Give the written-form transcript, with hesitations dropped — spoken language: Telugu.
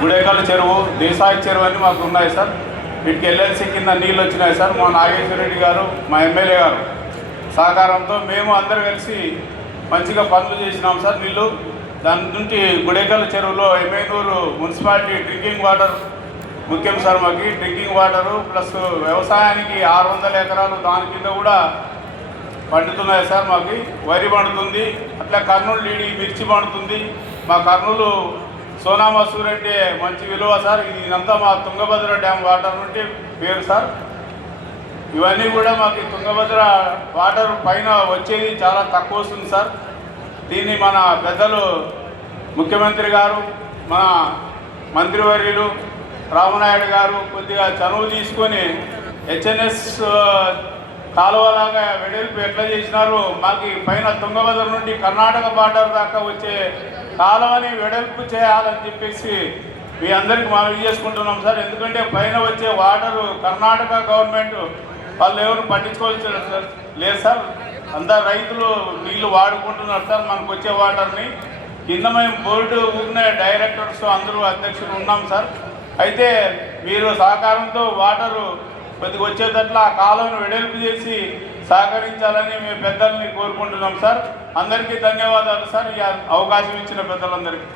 గుడేకల్ చెరువు, దేశాయి చెరువు అని మాకు ఉన్నాయి సార్. వీటికి ఎల్ఎల్సి కింద నీళ్ళు వచ్చినాయి సార్. మా నాగేశ్వర రెడ్డి గారు, మా ఎమ్మెల్యే గారు సహకారంతో మేము అందరూ కలిసి మంచిగా పనులు చేసినాం సార్. నీళ్ళు దాని నుండి గుడేకల్ చెరువులో ఎమ్మెనూరు మున్సిపాలిటీ డ్రింకింగ్ వాటర్ ముఖ్యం సార్. మాకు డ్రింకింగ్ వాటరు ప్లస్ వ్యవసాయానికి 600 ఎకరాలు దాని కింద కూడా పండుతున్నాయి సార్. మాకు వరి పండుతుంది, అట్లా కర్నూలు లీడి మిర్చి పండుతుంది. మా కర్నూలు సోనా మసూర్ అంటే మంచి విలువ సార్. ఇదంతా మా తుంగభద్ర డ్యామ్ వాటర్ నుండి పేరు సార్. ఇవన్నీ కూడా మాకు తుంగభద్ర వాటర్ పైన వచ్చేది చాలా తక్కువ వస్తుంది సార్. దీన్ని మన పెద్దలు ముఖ్యమంత్రి గారు, మన మంత్రివర్యులు రామనాయుడు గారు కొద్దిగా చనువు తీసుకొని హెచ్ఎన్ఎస్ కాలువలాగా వెడల్పు ఎట్లా చేసినారు, మాకు పైన తుంగభద్ర నుండి కర్ణాటక బార్డర్ దాకా వచ్చే కాలువని వెడల్పు చేయాలని చెప్పేసి మీ అందరికీ మనవి చేసుకుంటున్నాం సార్. ఎందుకంటే పైన వచ్చే వాటరు కర్ణాటక గవర్నమెంట్ వాళ్ళు ఎవరు పట్టించుకోవాల్సిన లేదు సార్. అందరు రైతులు నీళ్లు వాడుకుంటున్నారు సార్ మనకు వచ్చే వాటర్ని. కింద మేము బోర్డు ఊరిన డైరెక్టర్స్ అందరూ అధ్యక్షులు ఉన్నాం సార్. అయితే మీరు సహకారంతో వాటరు కొద్దిగా వచ్చేటట్ల ఆ కాలువను వెడల్పు చేసి సహకరించాలని మేము పెద్దల్ని కోరుకుంటున్నాం సార్. అందరికీ ధన్యవాదాలు సార్, ఈ అవకాశం ఇచ్చిన పెద్దలందరికీ.